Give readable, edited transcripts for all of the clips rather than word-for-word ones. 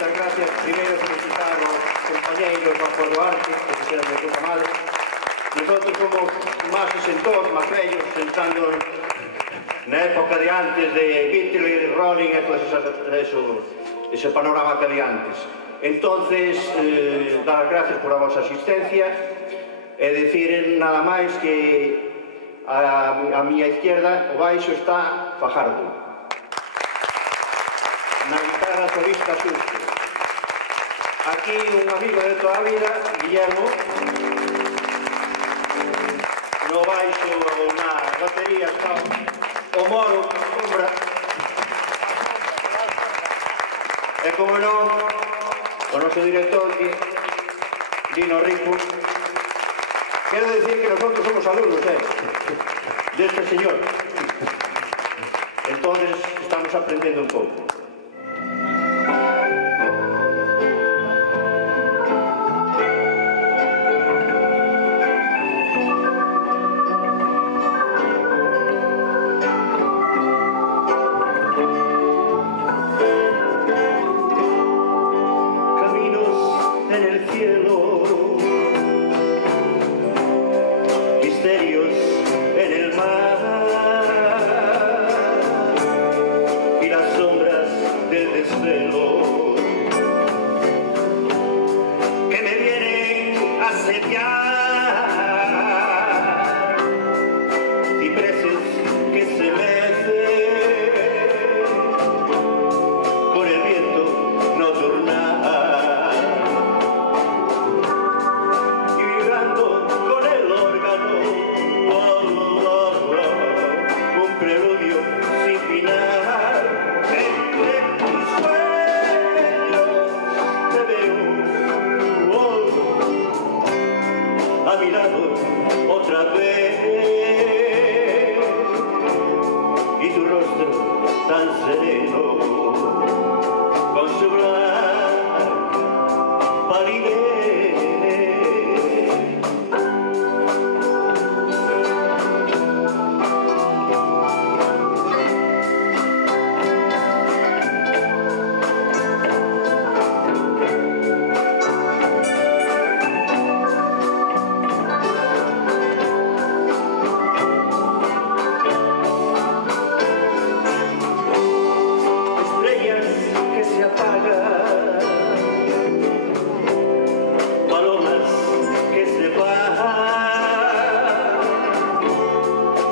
moitas gracias. Primeiro felicitar os compañeiros bajo do arte, que fixeron de puta madre. Nosotros somos máis sentós, máis vellos, sentando na época de antes de Beatles, Rolling e todo ese panorama que había antes. Entonces, dar as gracias por a vosa asistencia e dicir nada máis que a miña izquierda, o baixo, está Fajardo. Na guitarra solista Susto. Aquí un amigo de toda a vida, Guillermo. No baixo, na batería, está o Moro, Sombra. E como non, o noso director, Dino Rico. Quero decir que nosotros somos alumnos, de este señor. Entonces, estamos aprendiendo un pouco.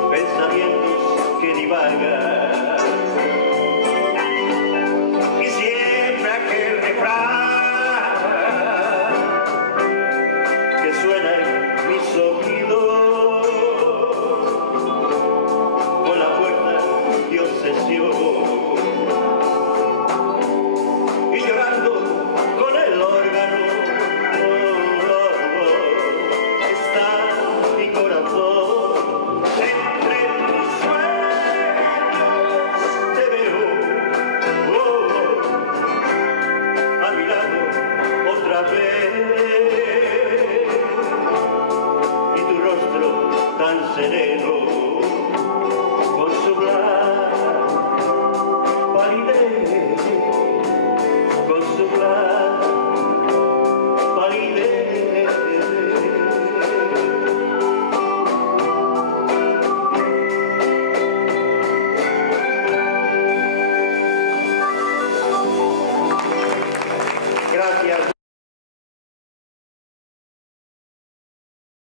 Pensamientos que divagan